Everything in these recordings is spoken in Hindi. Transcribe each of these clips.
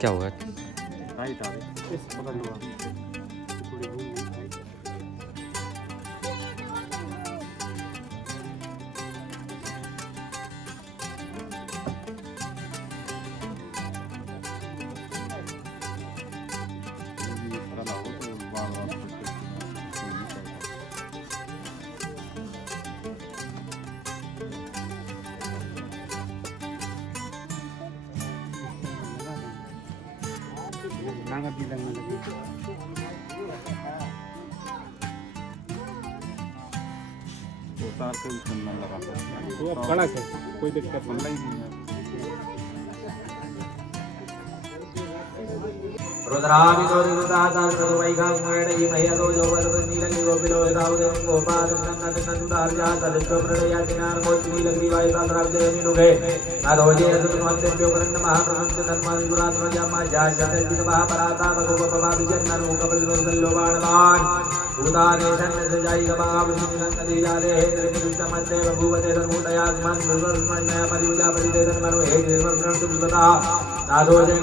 क्या हुआ? राइट आ गई, इस पकड़ लो आप। थोड़ी घूम गई राइट। ये सरल आओ तो बार-बार करके कोई नहीं करता। नांगा भी लगने लगी। वो तार से भी चलने लगा। वो अब कड़क है, कोई दिक्कत नहीं है। रुद्राभितो निरुदातासो वैगाग्मयडयि मह्यतो जोवलनीलग्रीवोपिलो यदाउदयं गोपादृष्णन्नदुदार्जातलिष्टो प्रणयातिनार्मोच्नीलग्रीवायुताद्राब्जयमिनुगे नादोजे यदुन्वन्तेभ्यो परन्नमः प्रपञ्चतन्मानिदुरात्मजामाजाशतैर्जितमः परातापगोपपमाभिजन्नरूकपरिलोकल्लोबाणवान् भूतानेशन्नजायिगमावृषिनिरङ्गदीयादेहेन्द्रनिरुष्टमस्ते बभूवते तन्मूटयास्मन् दुर्गस्मन्मय परियुजापरिदेतन्मनो हे निर्मग्नन्तुविपदा नादोजे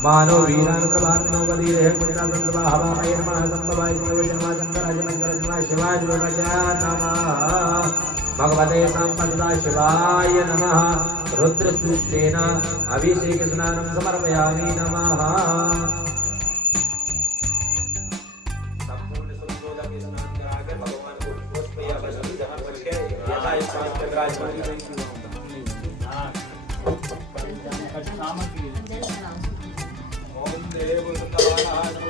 मानो मानो वीरानुप्रभामिनो बलीरे पुण्यनाथंसभा हवामये नमः संभवाय नमः शंकराजमंगलजमा शिवाय नमः भगवते संपदा शिवाय नमः रुद्रसूक्तेन अभिषेक स्नानं समर्पयामि नमः संपूर्ण सुरक्षोदक स्नान कराकर भगवान को पुष्प या वस्तु जहां रखे यथा स्नान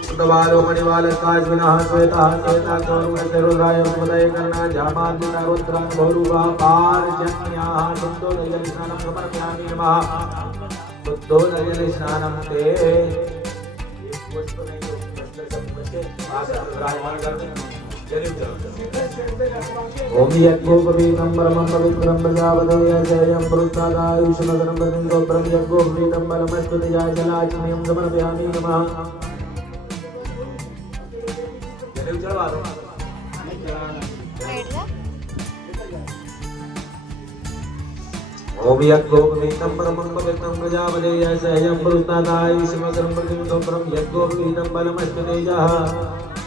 सुंदवालो मणिवालस्ताज्विनः श्वेतः श्वेताचौरुणरुद्राय रुद्रय कर्णा जामाद्युना रुद्रं भोरुवा पारजन्याः शुद्धोदयस्नानं समर्पयामि नमः शुद्धोदयस्नानं ते ओम यज्ञोपवीतं परमं पवित्रं प्रजापतये पुरुषादायुष्मदनं ब्रह्म यज्ञोपवीतं परमस्तुतिया जलाचमयं समर्पयामि नमः ओम यज्ञोपवीतं परमं पवित्रं प्रजापतये पुरुषादायुष्मदनं ब्रह्म यज्ञोपवीतं परमस्तुतिया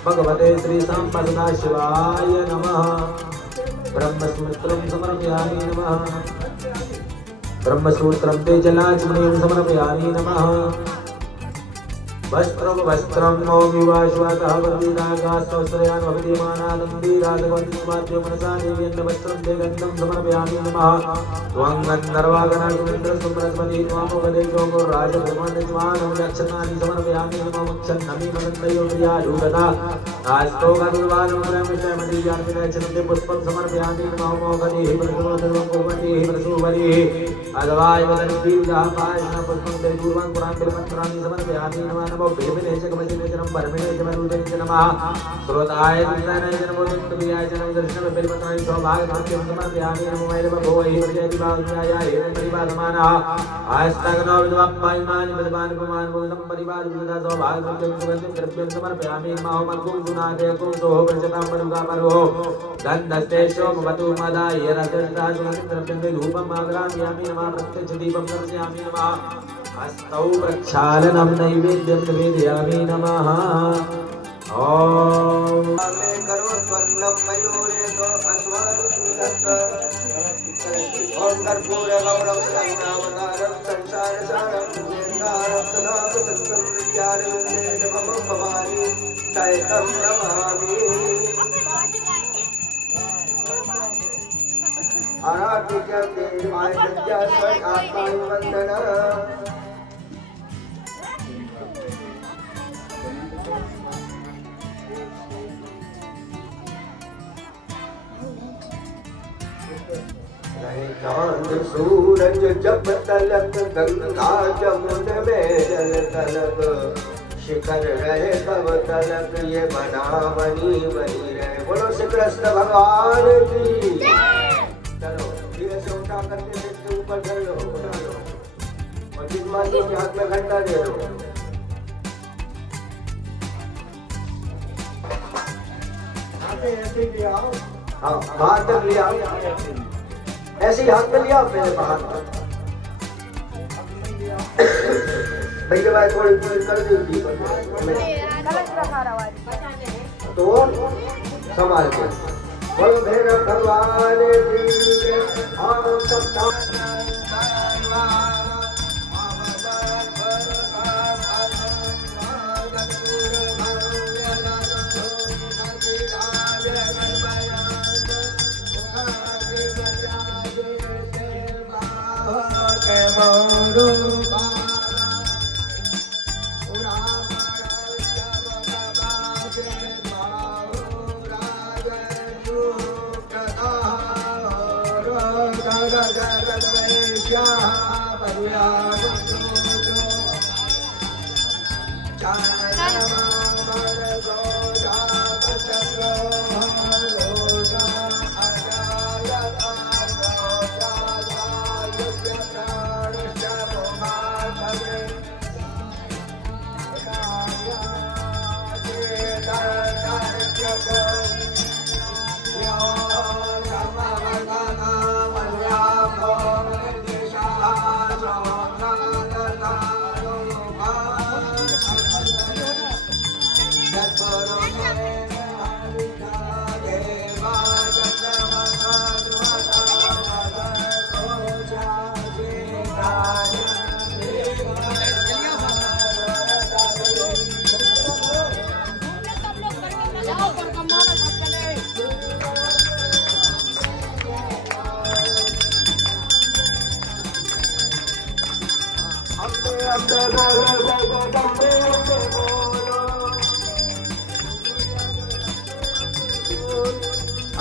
भगवते श्री सांबसदा शिवाय नमः ब्रह्मसूत्रं समर्पयामि नमः ब्रह्मसूत्रं ते जलाचमनीं समर्पयामि नमः वस्त्रं वस्त्रं नो विवाश्वतः वन्दिरागास्तवस्त्रयान् भवतिमानादम्बीराजवन्दिस्माद्यो मनसा देव्यन्न वस्त्रं ते गन्धं समर्पयामि नमः त्वं गन्धर्वागणागुणेन्द्रस्वं त्वामोगदे सोमो राजब्रह्मण्यज्वानं लक्षणानि समर्पयामि नमः मक्षन्नमि मनन्तयो प्रियारूढता आस्तो गन्धर्वानं ब्रह्मविषयमदीयान्विनयचनं ते पुष्पं समर्पयामि नमः मोगदे प्रसवोदर्वं कुर्वन्ति प्रसूवरिः अदवाय वदन्तीर्जाः पायसनं पुष्पं ते पूर्वं पुरां बिल्वन्त्राणि समर्पयामि नमः नमो बेबिनेशकमचिनेशनं परमेशमरूपनिच नमः श्रोताय दिव्यानाय नमोदन्तप्रियाय जनं दर्शनं बिल्वन्त्राणि सौभाग्यं समर्पयामि नमो वैरव भोहि प्रजयति भाव्याय हेन परिवादमानः आस्तागनो विद्वाप्पायमानि विद्वान् कुमान् भूतं परिवादुदा सौभाग्यं सुगन्धिं द्रव्यं समर्पयामि नमः मद्गुणादे कुंसोः प्रजतां मरुगा परो गन्धस्तेषो भवतु मदाय रजता सुगन्धिं द्रव्यं धूपम् आग्राम्यामि नमः प्रत्यक्षदीपं दर्शयामि नमः हस्तौ प्रक्षालनं नैवेद्यं निवेदयामि नमः ॐ करोत्पन्नं मयूरेतो अस्वारुदत्त ॐ कर्पूरगौरवं संनामकारं संसारसारं निर्धारं सदा सत्सं विद्यारविन्दे भवानि चैतं नमामि आराधिक्यं देवाय विद्यास्वय आत्मानुवन्दन चांद सूरज जब तलक गंगा जमुन में जल तलक शिखर रहे तब तलक ये बना बनी बनी रहे। बोलो श्री कृष्ण भगवान की। उठा करके इसके ऊपर धर लो, उठा लो और जिस बाजू के हाथ में घंटा दे दो। ऐसे लिया, हाँ बाहर तक लिया, ऐसे ही हाथ में लिया पहले बाहर तक। भैया भाई थोड़ी थोड़ी कर दी तो संभाल के बोल भैरव भगवान जी के और सब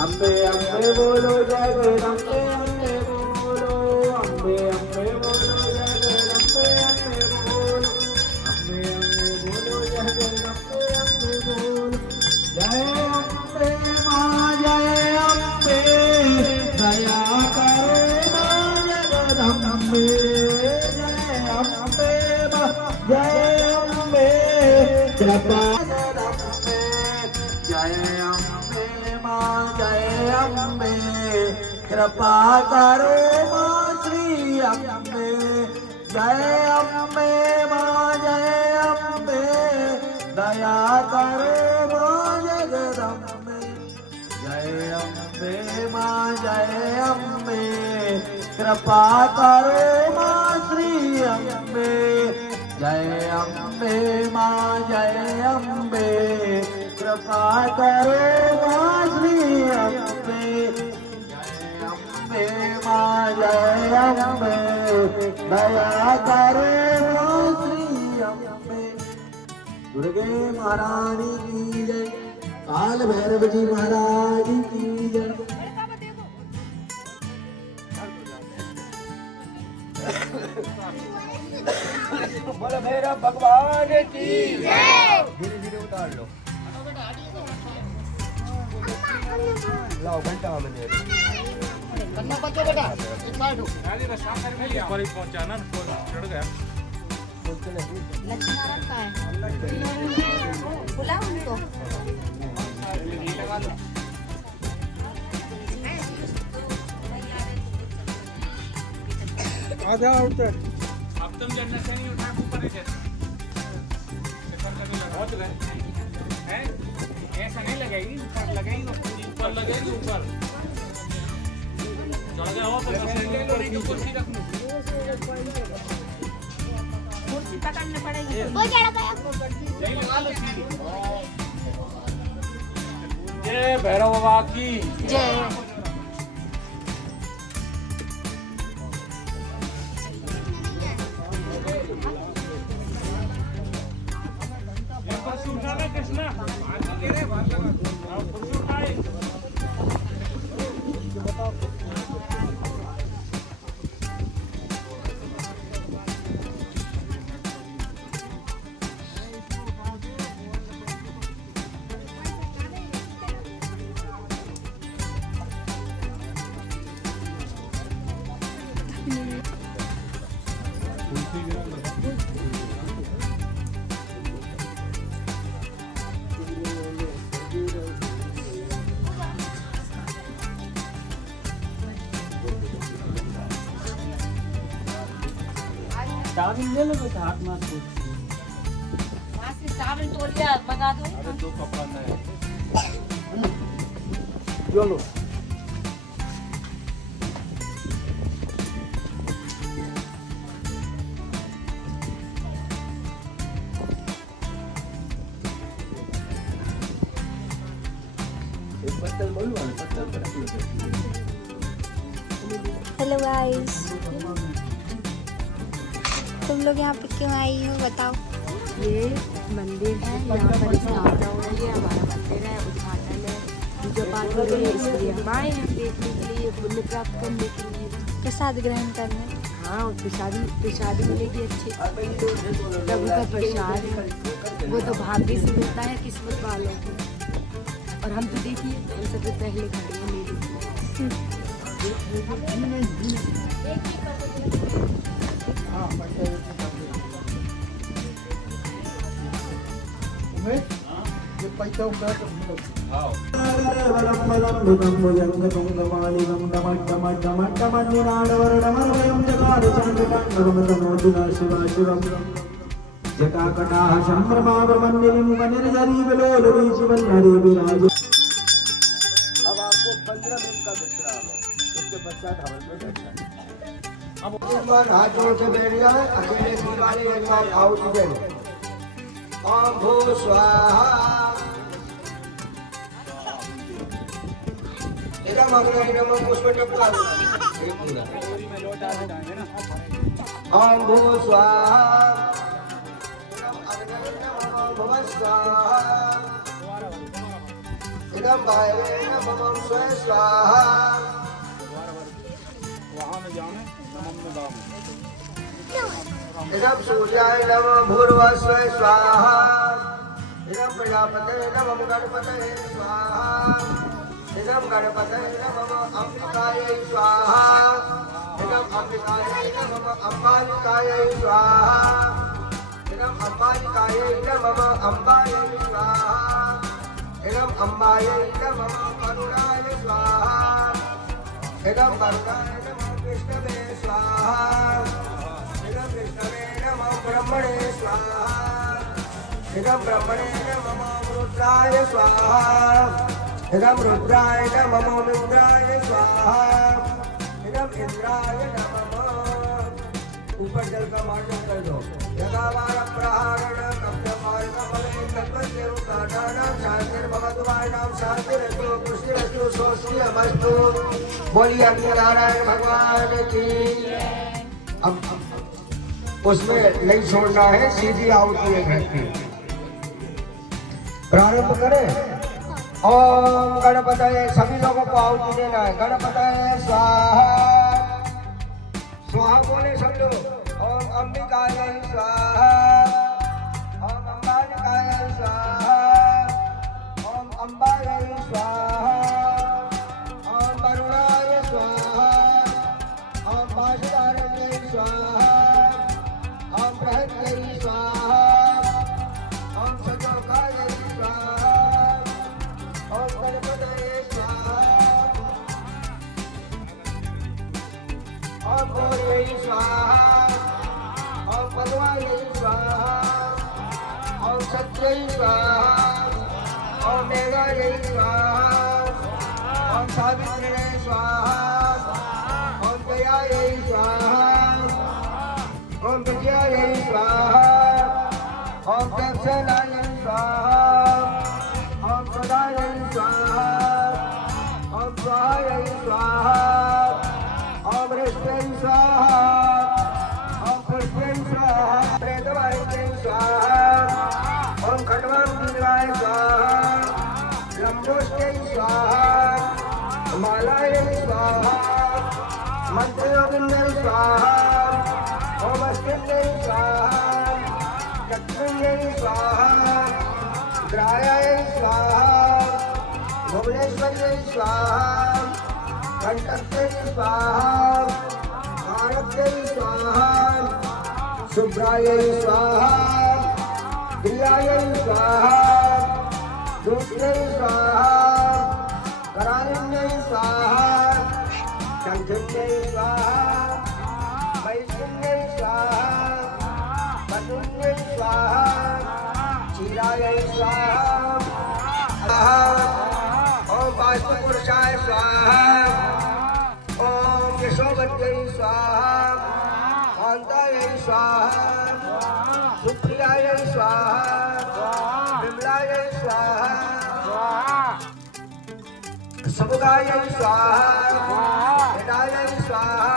अम्बे अम्बे बोलो जय जगदम्बे अम्बे बोलो, अम्बे अम्बे बोलो जय जगदम्बे अम्बे बोलो, अम्बे अम्बे बोलो जय जगदम्बे अम्बे बोलो। जय अम्बे माँ जय अम्बे, दया करो माँ जगदम्बे। जय अम्बे माँ जय अम्बे, कृपा जगदम्बे। जय अम्बे माँ जय अम्बे, कृपा करो माँ श्री अम्बे। जय अम्बे माँ जय अम्बे, दया करो माँ जगदम्बे। जय अम्बे माँ जय अम्बे, कृपा करो माँ श्री अम्बे। जय अम्बे माँ जय अम्बे, कृपा करो माँ श्री अम्बे। जय अम्बे माँ जय अम्बे, दया करो माँ श्री अम्बे। दुर्गे महारानी की जय, काल भैरव जी महाराज की जय। बोलो भैरव भगवान की जय। धीरे धीरे उतार लो, लाओ घंटा में दे करना बच्चों बेटा एक साइड हो। आगे का सामने में लिया पर पहुंचाना चढ़ गया। लक्ष्मीनारायण का है, बुलाओ उनको। आ जाओ उठते। अब तुम जन्नत से नहीं उठा ऊपर ही जाते बहुत गए हैं, ऐसा नहीं लगेगी, ऊपर लगेगी, ऊपर लगेगी, ऊपर चढ़ जाओ तो कुर्सी रख लो, कुर्सी पकड़ने पड़ेगी। वो चढ़ गया, यही लगा लो सीधी। जय भैरव बाबा की जय। कृष्णा चावल ले लो बेटा, हाथ मार दो। वहाँ से चावल तोड़ लिया, मंगा दो। अरे दो कपड़ा नहीं चलो हेलो गाइस, तुम लोग यहाँ पे क्यों आई हो बताओ। ये मंदिर है, यहाँ पर स्थापना हो रही है, हमारा मंदिर है, उद्घाटन है, पूजा पाठ हो रही है, इसलिए हम आए हैं देखने के लिए, पुण्य प्राप्त करने के लिए। प्रसाद ग्रहण करने। हाँ, और प्रसादी मिलेगी अच्छी। प्रभु का प्रसाद है, वो तो भाग्य से मिलता है किस्मत वालों को। और हम तो देखिए हम सबसे पहले खड़े हैं मेरे। ये पैसा उठा कर जटाकटाह शंभ्रमावमन्दिरं वनिर्जरीवलोलरी शिवल्लरी विराज। अब आपको 15 मिनट का विश्राम है, उसके पश्चात हवन में बैठना। अब एक बार हाथ जोड़ के बैठ जाए, अकेले की वाले एक बार आहुति दें। ओम भू स्वाहा एकदम अग्नि नमः पुष्प टपका ओम भू स्वाहा भव स्वाहा इदं वायवे नमः स्व स्वाहा। वहाँ में जाने नमः में दाम इदं सूर्याय नमः भूर्भुवस्सुः स्वाहा। इदं प्रजापतये नमः गणपतये स्वाहा। इदं गणपतये नमः अम्बिकायै स्वाहा। इदं अम्बिकायै नमः अम्बालिकायै स्वाहा। इदं अम्बालिकायै नमः अम्बायै स्वाहा। इदं अम्बायै नमः करुणाय स्वाहा। इदं करुणाय नमः विष्णवे स्वाहा। इदं विष्णवे नमः ब्रह्मणे स्वाहा। इदं ब्रह्मणे नमः रुद्राय स्वाहा। इदं रुद्राय नमः इंद्राय स्वाहा। इदं इंद्राय नमः। ऊपर जल का मार्जन कर दो। यदावार प्रहारण कप्यमार्गमले तत्त्वरूपाणां शान्तिर्भवतुवाणां शान्तिरस्तु पुष्टिरस्तु स्वस्तिरमस्तु। बोलिए अग्नि नारायण भगवान की। अब उसमें नहीं छोड़ना है, सीधी आहुति है घर की। प्रारंभ करें। ओम गणपतये, सभी लोगों को आहुति देना है। गणपतये स्वाहा। स्वाहा बोले सब लोग। ओम अंबिकाय स्वाहा। ओम अंबालिकाय स्वाहा। ओम अंबाय स्वाहा। ओम वरुणाय स्वाहा। ओम वासुदेवाय स्वाहा। ओम बृहस्पतये स्वाहा। ओम सजोकाय स्वाहा। ओम गणपतये स्वाहा। ओम गौर्यै स्वाहा। ओम पद्मायै स्वाहा। ओम सत्यै स्वाहा। ओम मेघायै स्वाहा। ओम सावित्र्यै स्वाहा। ओम जयायै स्वाहा। ओम विजयायै स्वाहा। ओम दक्षिणायै स्वाहा। ओम सदायै स्वाहा। ओम स्वाहायै स्वाहा। ओम हृष्टै स्वाहा। ओम पुष्पै स्वाहा। प्रेतवायै स्वाहा। ओम खड्गमृगाय स्वाहा। लंबोष्टै स्वाहा। मालायै स्वाहा। मंत्रयोगिन्यै स्वाहा। ओम अस्मिन्यै स्वाहा। चक्षुर्यै स्वाहा। ग्राह्यायै स्वाहा। भुवनेश्वर्यै स्वाहा। कंठस्यै स्वाहा। भारत्यै स्वाहा शुभ्रायै स्वाहा प्रियायै स्वाहा दूत्यै स्वाहा करालिन्यै स्वाहा शंखिन्यै स्वाहा वैष्णव्यै स्वाहा पतुन्यै स्वाहा क्षीरायै स्वाहा ओम वास्तुपुरुषाय स्वाहा ओम यशोवत्यै स्वाहा कान्तायै स्वाहा सुप्रियायै स्वाहा विमलायै स्वाहा सबुगायै स्वाहा हिडायै स्वाहा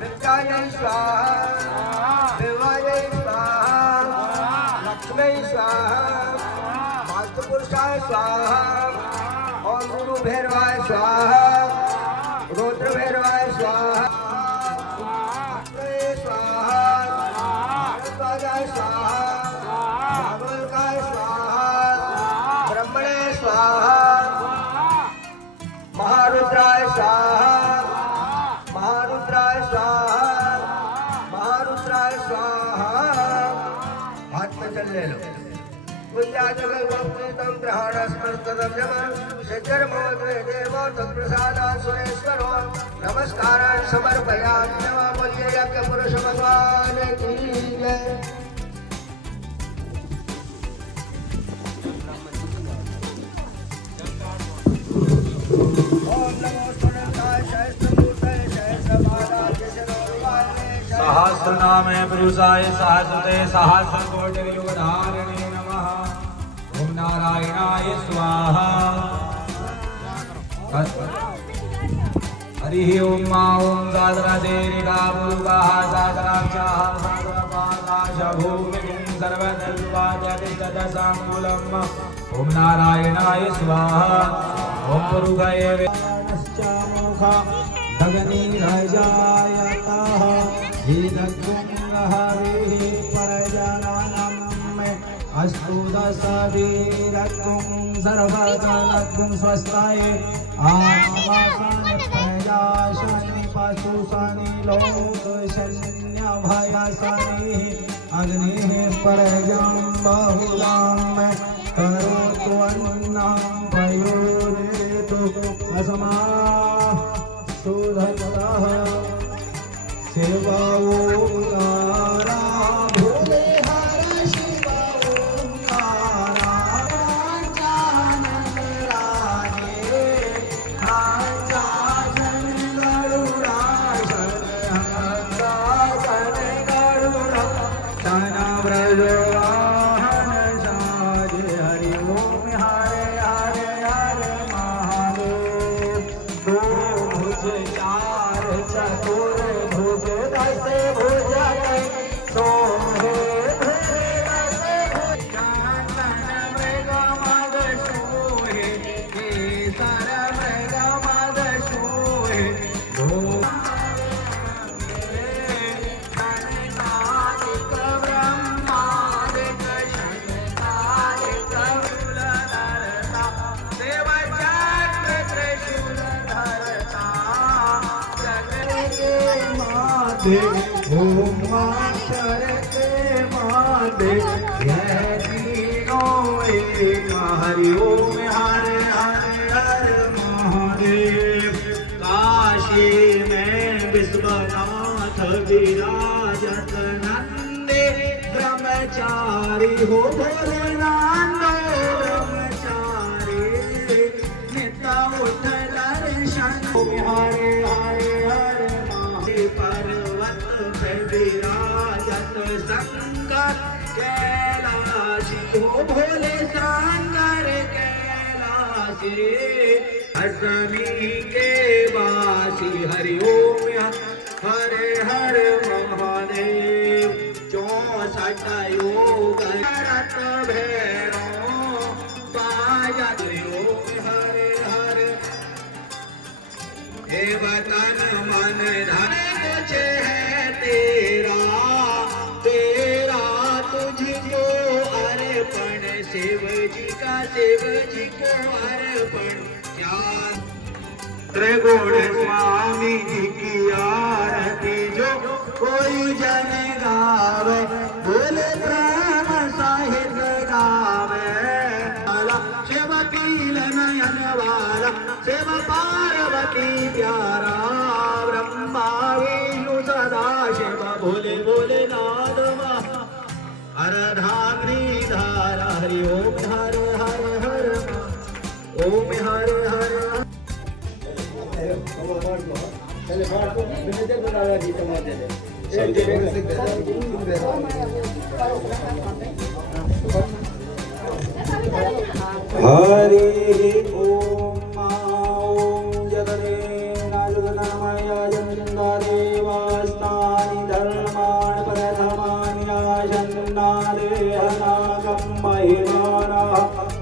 विद्यायै स्वाहा देवायै स्वाहा लक्ष्मी स्वाहा वास्तुपुरुषाय स्वाहा ओम गुरु भैरवाय स्वाहा रुद्र भैरवाय स्वाहा स्वाहा भारद्वाजाय स्वाहा भागवताय स्वाहा ब्रह्मणे स्वाहा महारुद्राय स्वाहा महारुद्राय स्वाहा महारुद्राय स्वाहा हाथ में चल ले लो पुण्याजगम ग्रहण स्मृतम जम शंकर मोदे देवो तत्प्रसादा सुरेश्वरो नमस्कारान् समर्पयामि नमः बोलिए यज्ञ पुरुष भगवान की जय। ओम नमो स्मरणाय सहस्रमूर्तये सहस्रपादाय शरणोर्वाणे सहस्रनामे पुरुषाय सहस्रते सहस्रकोटियुगधारिणे नमः। ओम नारायणाय स्वाहा। हरि ओम मा ओम दादरादेरिका भूर्वाः दादराक्षाः सागरपादाश भूमिं सर्वदर्वाद्यतिष्ठदशाङ्गुलम्। ओम नारायणाय स्वाहा। ओम पुरुषाय वेदश्चामुखा दगनीरजायतः हिदग्गुंहरिः परजननम् अस्तु दशवीरग्गुं सर्वगणग्गुं स्वस्ताय आत्मासनि प्रजासनि पशुसनि लोकशन्यभयसनि अग्निः परजं बहुलां करोतु अन्नं पयोरेतु अस्माः सुधन्तः शिव ओंकारा भोले हर शिव ओंकारा जानराजे आजाजन गरुडासन हंसासन गरुड़ा सन ब्रजवाहन साजे हरि ओम हरे हरे हरे महादेव। दो भुज चार चतुर भुज दस भुज सोहे कांचन मृग मद सोहे केसर मृग मद सोहे शनकादिक ब्रह्मादिक शनकादिक मूलधरता देवचक्र त्रिशूलधरता जगते माते ओम माक्षर के माते यह तीनों एक हरि ओम हरे हरे हरे महादेव। काशी में विश्वनाथ विराजत नंदे ब्रह्मचारी हो भोलेनाथ ब्रह्मचारी नित्य उठ दर्शन हरे हरे हरे महादेव। पर्वत पे विराजत शंकर कैलाशी हो भोले शंकर कैलाशी अष्टमी के वासी हरि ओम हरे हरे महादेव। 64 योग रत भैरव पायत ओम हरे हरे हे वतन मन धन मुझे है तेरा तेरा तुझको अर्पण शिव जी का शिव जी को अर्पण क्या त्रिगुण स्वामी जी की आरती ओम हर हर हरे ओम ओम जगदे नाजुगनामया जन्दादेवास्तानि धर्मान् प्रथमानि नाशन्नादेहनागं महिमानः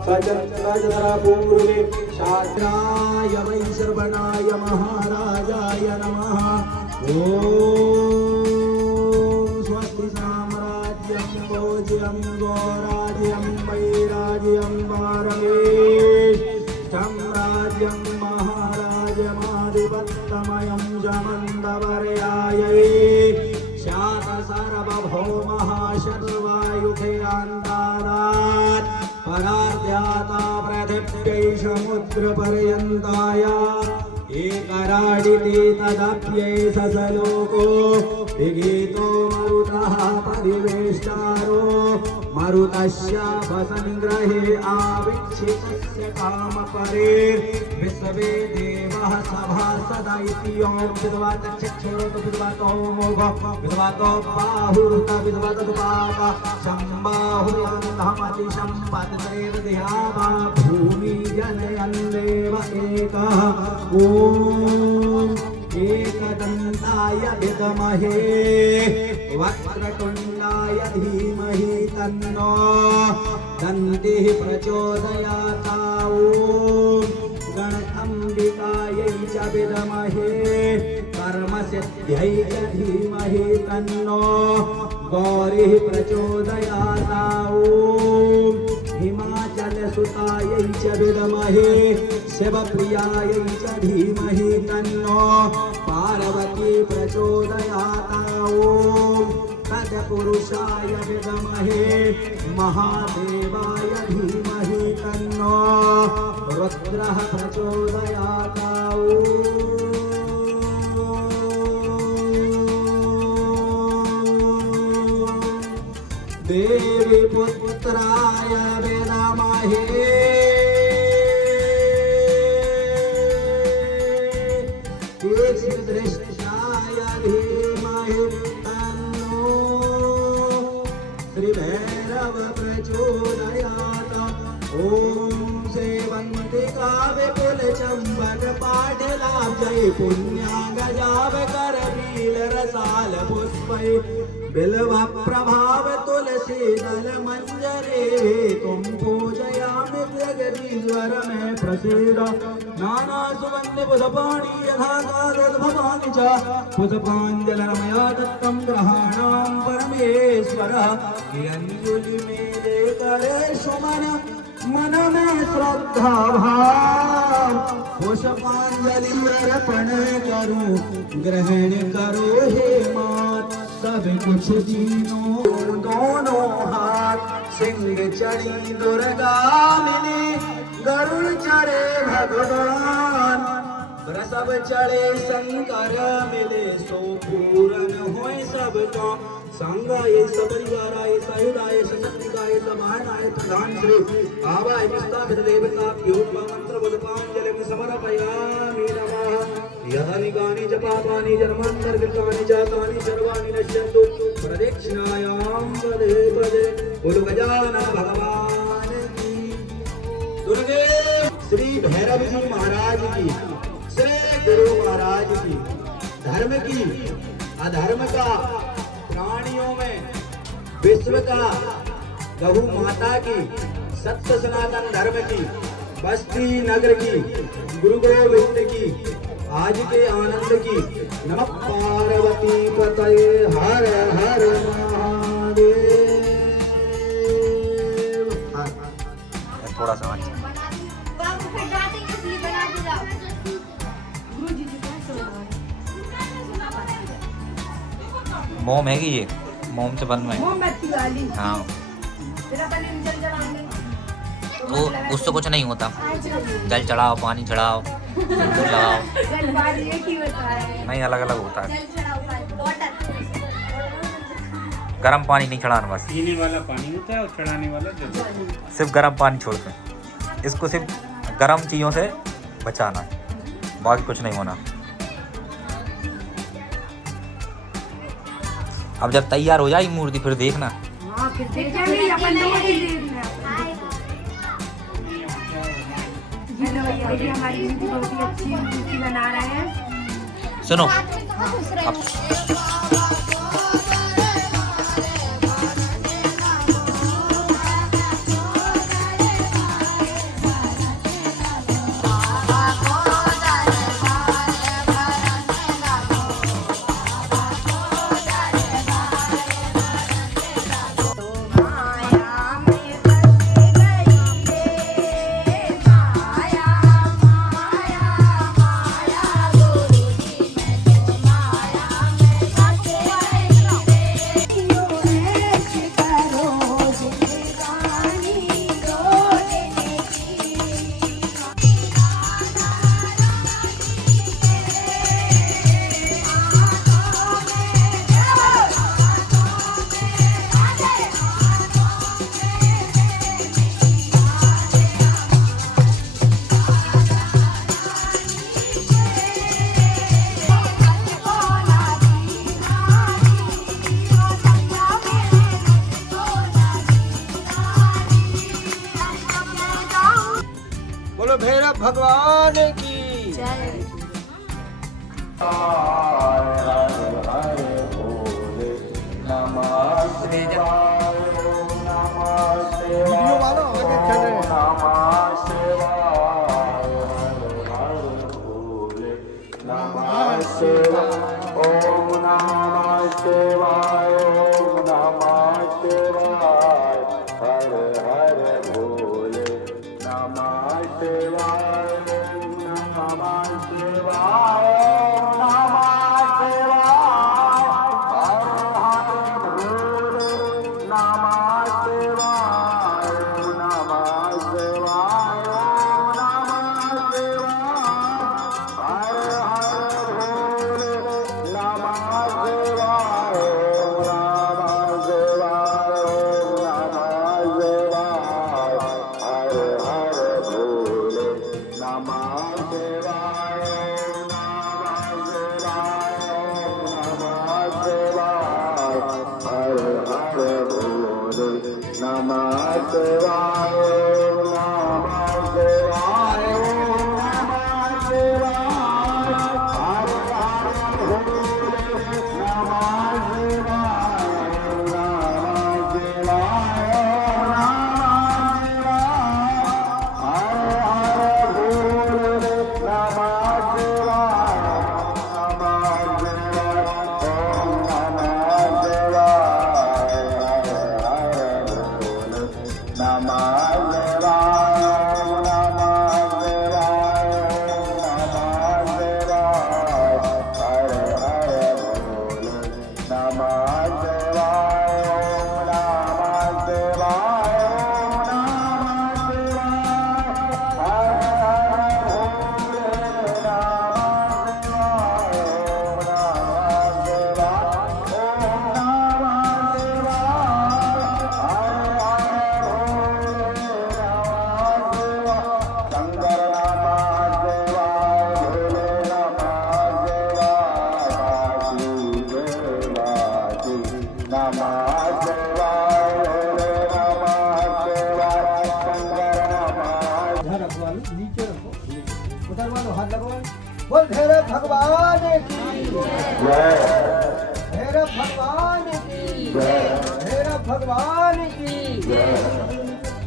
सचन्द्रपूर्वे शास्त्राय वैश्रवणाय महाराजाय नमः ओम स्वस्ति साम्राज्यं भोज्यं गौराज्यं वैराज्यं वारमेष्ठं राज्यं महाराजमाधिपत्यमयं जमन्दवर्यायै शात सार्वभौमः शतवायुखे अन्तादात् परार्ध्याता पृथिव्यै समुद्रपर्यन्ताय एकराडिते तदप्यै ससलोको विगीतो मरुतः परिवेष्टारो मरुतस्यापसंग्रहे आवीक्षितस्य कामपरेर्विश्वे देवः सभासद इति ॐ विद्वात चक्षुरुत विद्वातो मोघ विद्वातो बाहुरुत विद्वातोपाक सम्बाहुर्यन्धमति सम्पत्तेर्दिहावा भूमि जनयन्देव एकः ॐ एकदन्ताय विद्महे वक्रतुण्डाय धीमहि तन्नो दन्तिः प्रचोदयात् ॐ गणाम्बिकायै च विद्महे कर्मसिद्ध्यै च धीमहि तन्नो गौरिः प्रचोदयात् ॐ हिमाचलसुतायै च विद्महे शिवप्रियायै च धीमहि तन्नो पार्वती प्रचोदयात् ॐ तत्पुरुषाय विद्महे महादेवाय धीमहि तन्नो रुद्रः प्रचोदयात् देवी पुत्राय विद्महे दृष्टाय धीमहि तन्नो श्रीभैरव प्रचोदयात् ॐ सेवन्तिका विपुल चम्बक पाटलाब्जै पुण्या गजाव करबील रसाल पुष्पै बिल्व प्रभाव तुलसी दल मंजरे तुम पूजयामि जगदीश्वर में प्रसीद नाना सुगंध पुष्पाणि यथा कालोद्भवानि च पुष्पाञ्जलिर्मया दत्तं ग्रहाणां परमेश्वरः अंजलि में देकर सुमन मन में श्रद्धा भाव पुष्पांजलि अर्पण करूं ग्रहण करो हे मात सब कुछ दीनों दोनों हाथ सिंह चढ़ी दुर्गा मिली गरुड़ चढ़े भगवान वृषभ चढ़े शंकर मिले सो पूरन होए सबका संगाय सपरिवाराय सायुधाय सशक्तिकाय समानाय प्रधान श्री आवाय विस्तापित देवता योगम मंत्र बुद्धांजलि समर्पयामि नमः यानि गानि जपापानि जन्मान्तर्गतानि जातानि सर्वाणि नश्यन्तु प्रदक्षिणायां पदे पदे बोलो गजानन भगवान की दुर्गे श्री भैरव जी महाराज की श्री गुरु महाराज की धर्म की अधर्म का प्राणियों में विश्व का गौ माता की सत्य सनातन धर्म की बस्ती नगर की गुरु गोविंद की आज के आनंद की नमः पार्वती पतये हर हर महादेव। थोड़ा सा मोम है कि ये मोम से बंद में मोमबत्ती वाली हाँ फिर अपन जल जलाएंगे तो उससे कुछ नहीं होता जल चढ़ाओ पानी चढ़ाओ सिंदूर लगाओ नहीं अलग अलग होता है गर्म पानी नहीं चढ़ाना बस पीने वाला पानी होता है और चढ़ाने वाला जल। सिर्फ गर्म पानी छोड़ते हैं इसको सिर्फ गर्म चीज़ों से बचाना, बाकी कुछ नहीं होना। अब जब तैयार हो जाएगी मूर्ति फिर देखना। हाँ फिर देखेंगे अपन लोग भी देखना। हेलो भैया, देखिए हमारी दीदी बहुत ही अच्छी मूर्ति बना रहे हैं। सुनो अब बोलो भैरव भगवान की। जय। वीडियो वालों आगे चल रहे हैं। नीचे रखो, उधर वालों हाथ लगवाओ। बोल भैरव भगवान की जय, भैरव भगवान की जय, भैरव भगवान की जय।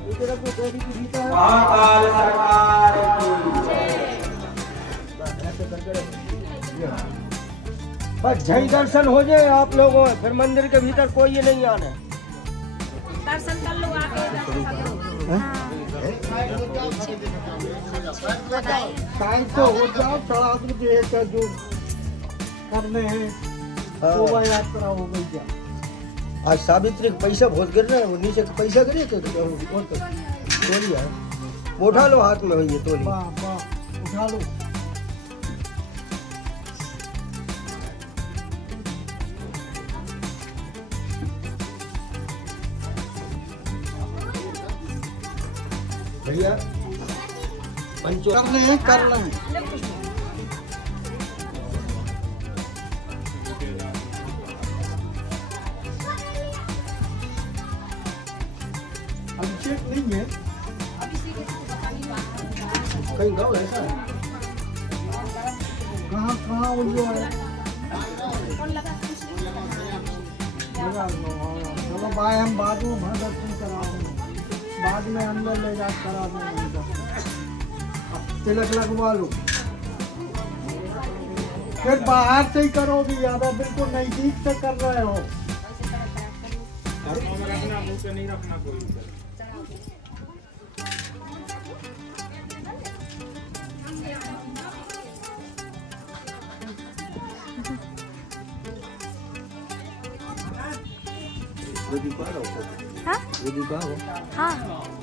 इधर को देवी की भीतर महाकाल सरकार की जय। बस जय दर्शन हो जाए आप लोगों, फिर मंदिर के भीतर कोई नहीं आना। दर्शन कर लो आके। टाइम तो हो जाओ, चढ़ा के जो करने हैं शोभा यात्रा हो गई क्या। आज सावित्री के पैसा बहुत गिर रहे हैं, वो नीचे के पैसा गिरे थे तोली है, उठा लो हाथ में भैया तोली, उठा लो। भैया कर लें अभिषेक नहीं है कहीं गाँव ऐसा कहाँ कहाँ उल्लू है चलो भाई हम बाद में वहाँ दर्शन करा देंगे बाद में अंदर ले जा करा देंगे तिलक लगवा लो फिर बाहर से ही करो भी ज्यादा बिल्कुल नजदीक से कर रहे हो नहीं रखना कोई हाँ हाँ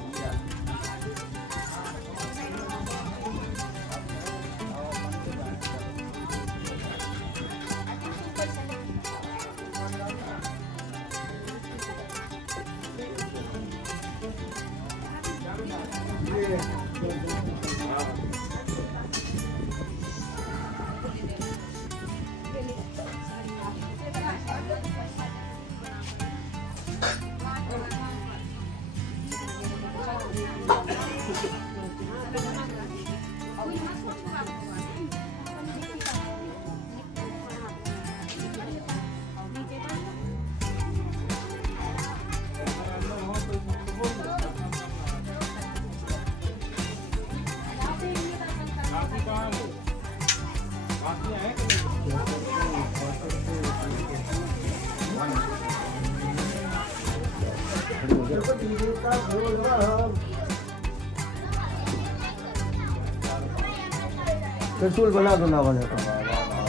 त्रिशूल बना दो ना बने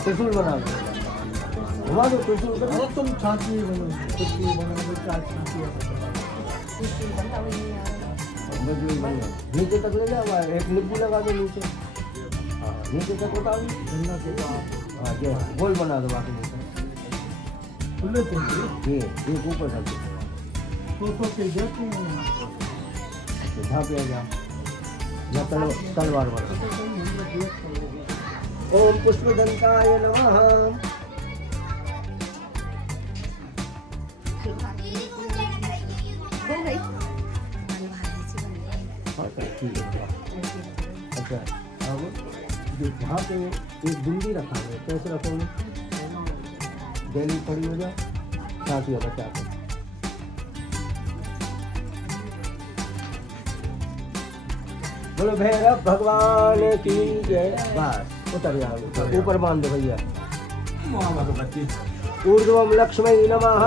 त्रिशूल बना दो घुमा दो त्रिशूल बना तुम छाती बनो कुछ भी बना दो चार छाती नीचे तक ले जाओ एक नींबू लगा दो नीचे हाँ नीचे तक उतार हाँ ये गोल बना दो बाकी नीचे खुले ये ऊपर रख दो के जाते हैं जहाँ पे आ जाओ या तलवार बना ओम पुष्पदंताय नमः अच्छा अब जहाँ पे एक बिंदी रखा है कैसे रखोगे गैली खड़ी हो जाए साथी बचा के बोलो भैरव भगवान की जय बस उतर जाओ ऊपर बांध दो भैया ऊर्ध्वं लक्ष्मी नमः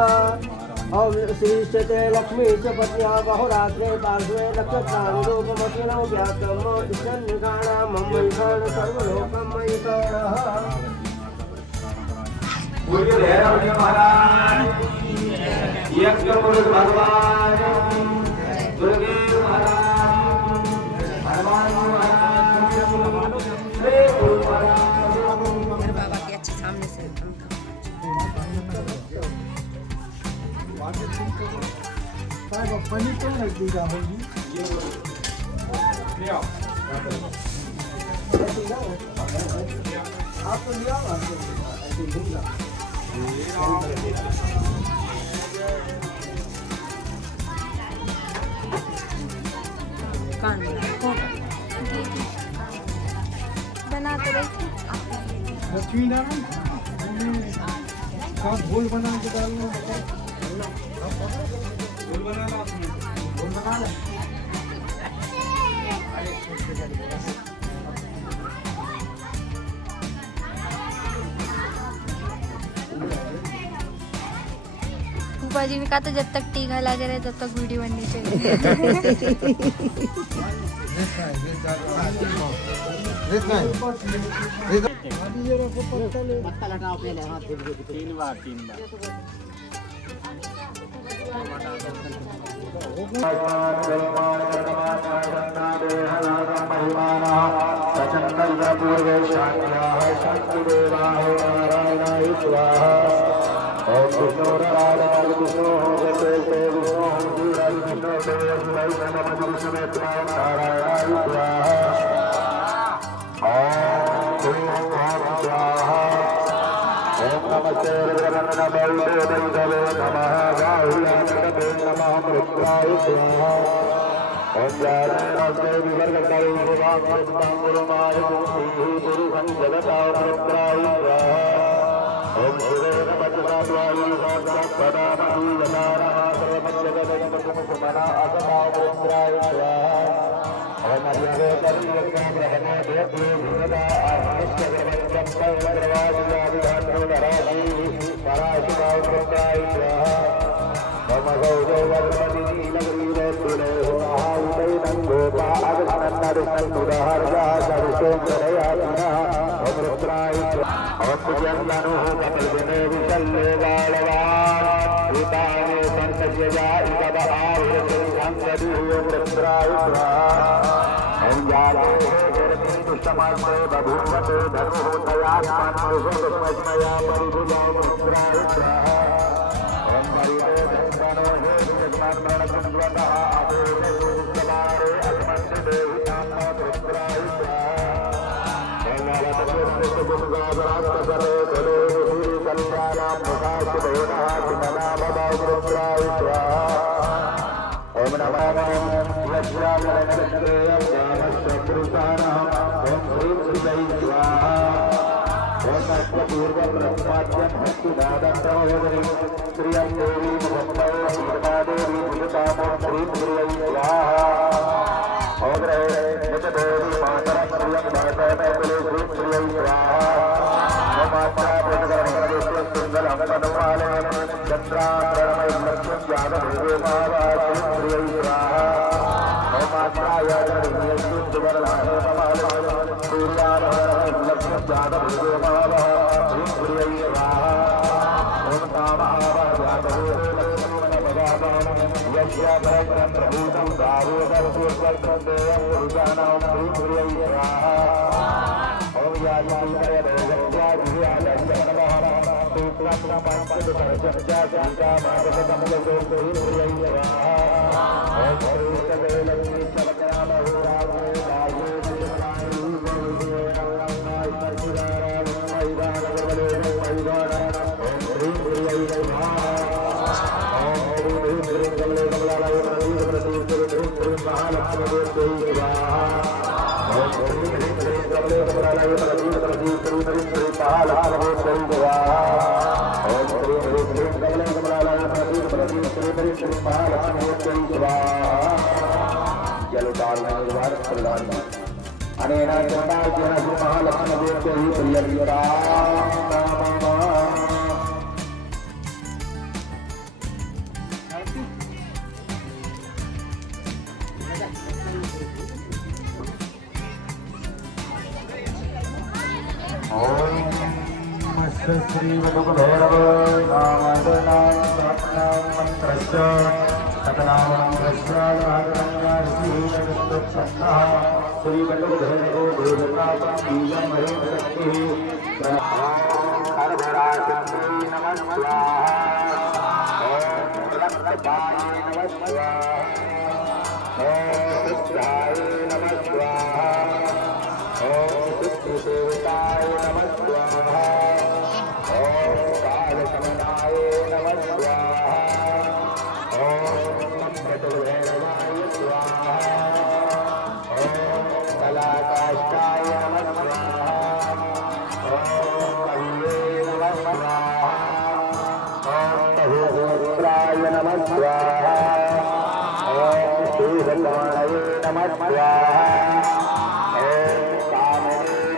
ओम श्री स्थिते लक्ष्मी च पत्न्या बहुरात्रे पार्श्वे नक्षत्राणि रूपमतिनो व्याक्रमो दिशन्निकाणाममैकाण सर्वलोकमयिकाणः पूज्य भैरव जी महाराज यज्ञ पुरुष भगवान दुर्गे महाराज हनुमान महाराज श्री गुरु महाराज बाबा के अच्छे सामने से पानी तो नजदीक होगी आप तो लिया बना तो रही थी लक्ष्मी नारायण का घोल बना के डालना घोल बना लो फूफा जी ने कहा तो जब तक टीका लगा रहे तब तक वीडियो बननी चाहिए तीन बार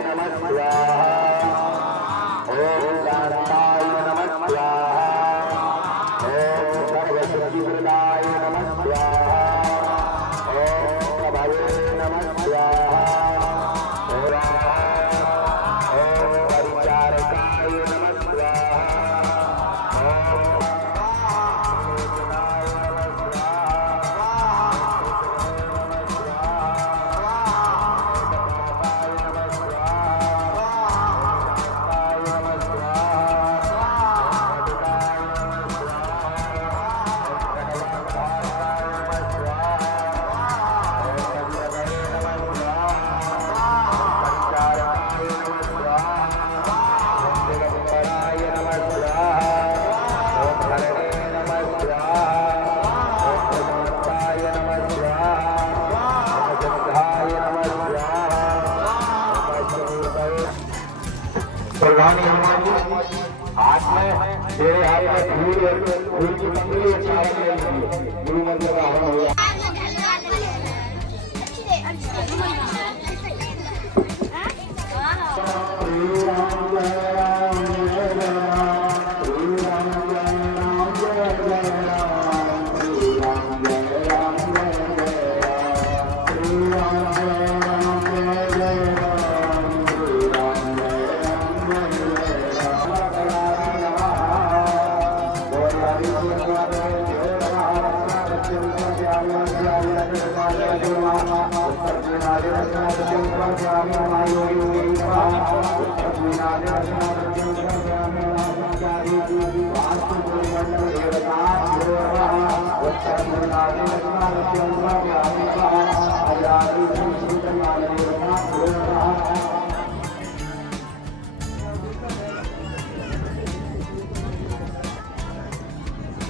नमः बयानी हमारी हाथ में तेरे हाथ में फूल की पंखुड़ी चावल ले लीजिए गुरु मंदिर का हवन हुआ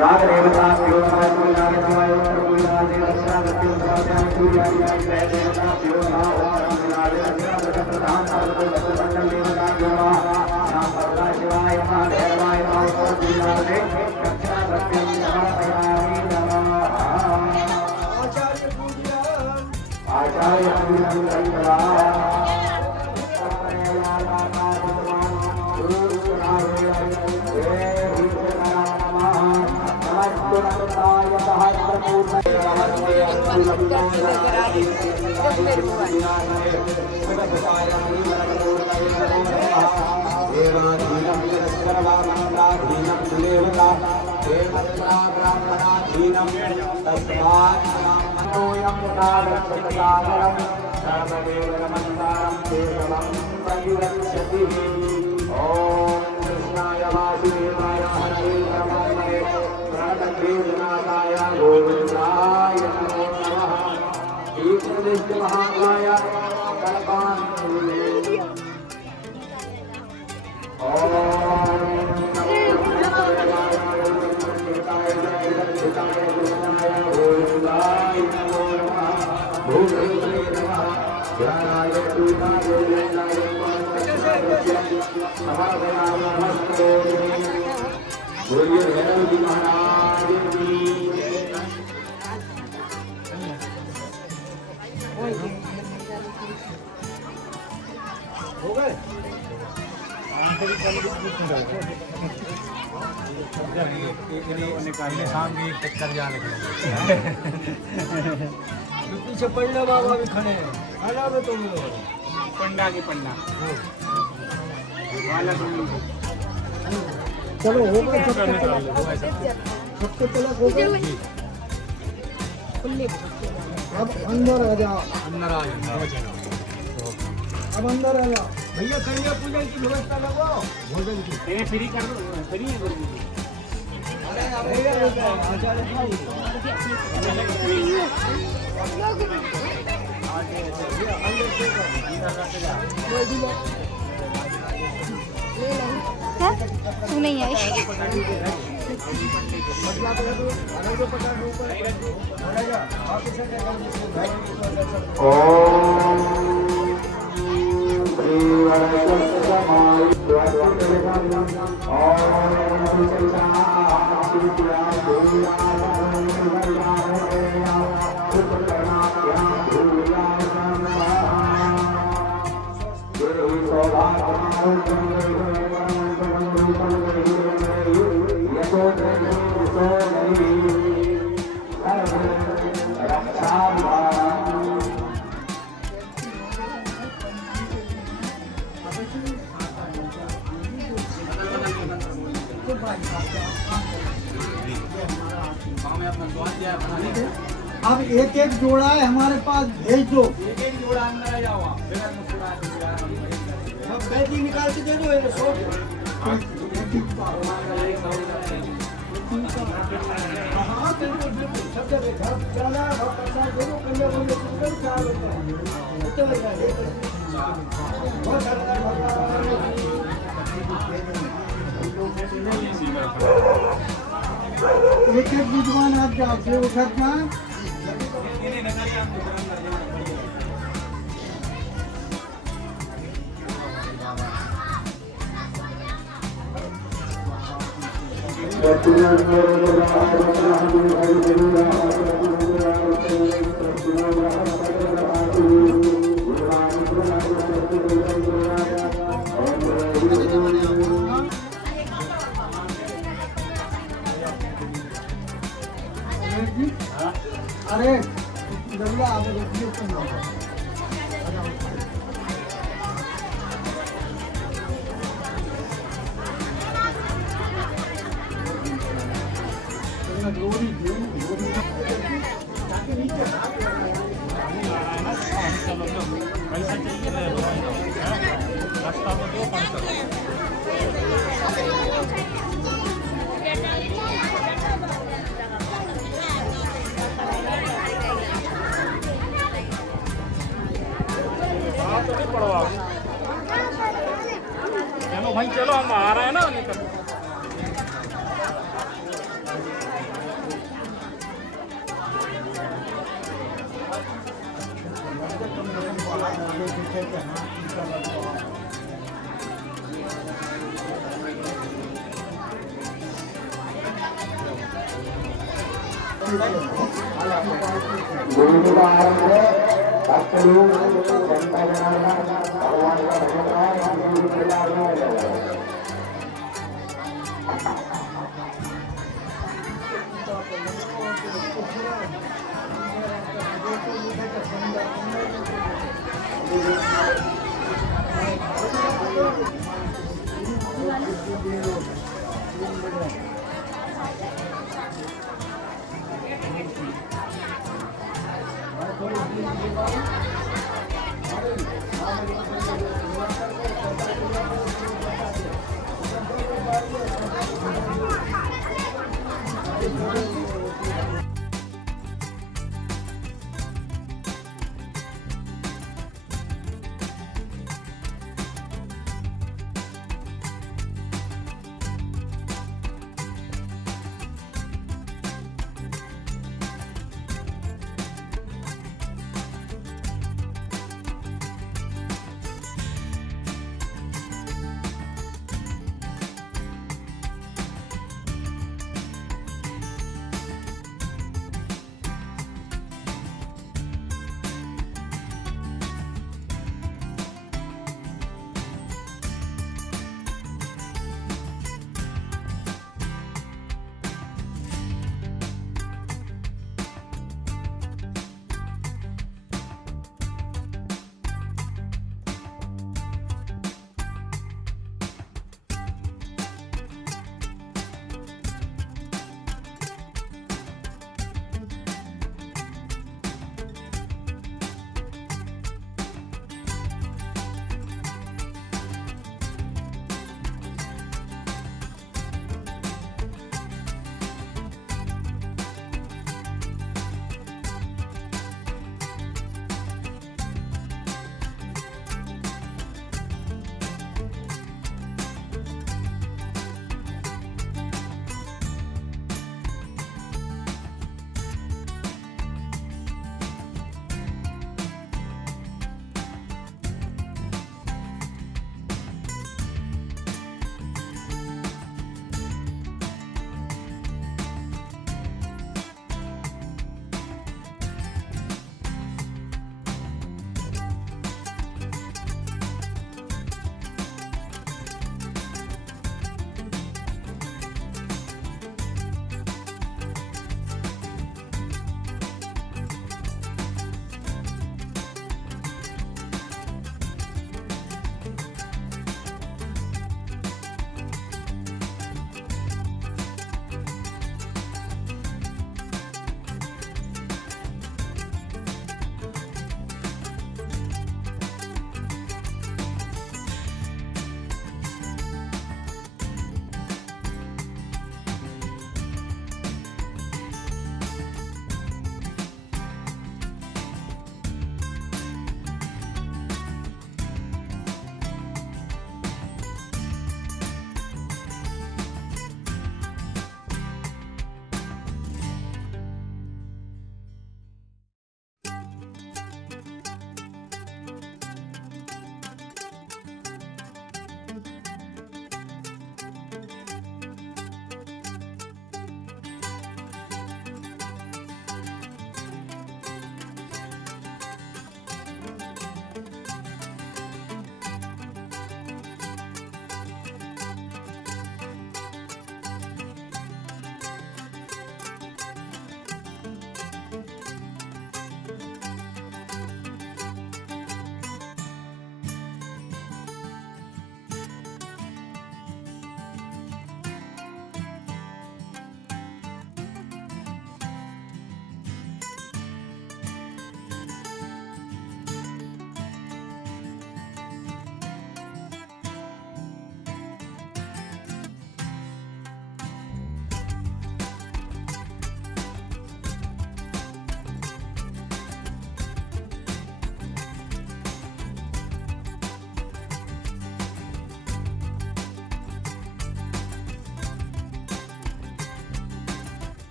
नाग देवता शिवनाय नाग शिवाय नाग देवता देवता देवता शिवना ओम नाग देवता प्रधान मंडल देवता शिवा नाम परदा शिवाय नाम देवाय नाम नाग रक्षा सत्यम नमः नमः आचार्य पूज्य आचार्य ओम कृष्णाय वासुदेवाय हरे रामाय प्रणतदेवनाथाय गोविंदाय नमो नमः ईश्वरस्य महाकाय कल्पान्ते हो गए शाम की चक्कर जाने पीछे पंडा बाबा भी खड़े हैं आना में तुम लोग पंडा की पंडा वाला चलो हो गए सबको चलो हो गए अब अंदर आ जाओ अब अंदर आ जाओ भैया कन्या पूजन की व्यवस्था लगाओ भोजन की फ्री कर दो फ्री तू नहीं आई अब एक एक जोड़ा है हमारे पास भेज दो एक जोड़ा अंदर आ जाओ सब बैठी निकाल के दे दो ये सो हाँ बिल्कुल सब जगह घर जाना और प्रसाद दे दो कन्या बोले तो क्या होता है बहुत एक एक विद्वान आप जाओ से उठत जाए अरे जरूर आप देखिए पैसा चाहिए ले लो रास्ता में दो 500 तो नहीं पड़वा चलो भाई चलो हम आ रहे हैं ना निकल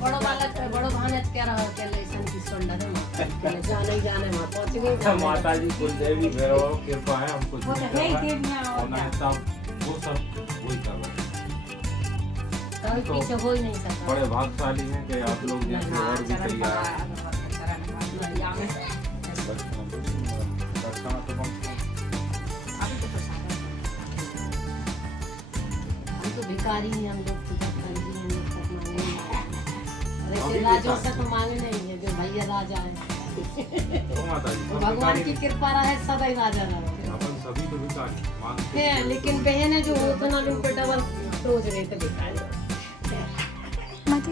बड़ो बालक बड़ो भानत क्या रहा के लेसन की सोंडा है जाने जाने वहां पहुंच गए माता जी कुलदेवी भैरव कृपा है हमको वो तो है ही देवियां होना है सब वो सब वही कर रहे हैं। कभी पीछे हो ही नहीं सकता बड़े भाग्यशाली हैं कि आप लोग जैसे और भी तैयार हैं। दर्शन तो कम से हम तो भिखारी हैं, हम लोग पूजा कर दिए, हम लोग तक मांगे नहीं। और ऐसे राजों से तो मांगे नहीं है जो भैया राजा है। कम। ओ माता जी तो भगवान की कृपा रहे सदा ही राजा रहे। अपन सभी तो भिखारी मांगते है, लेकिन बहनें जो होते ना उन पे डबल रोज रहते भिखारी। मत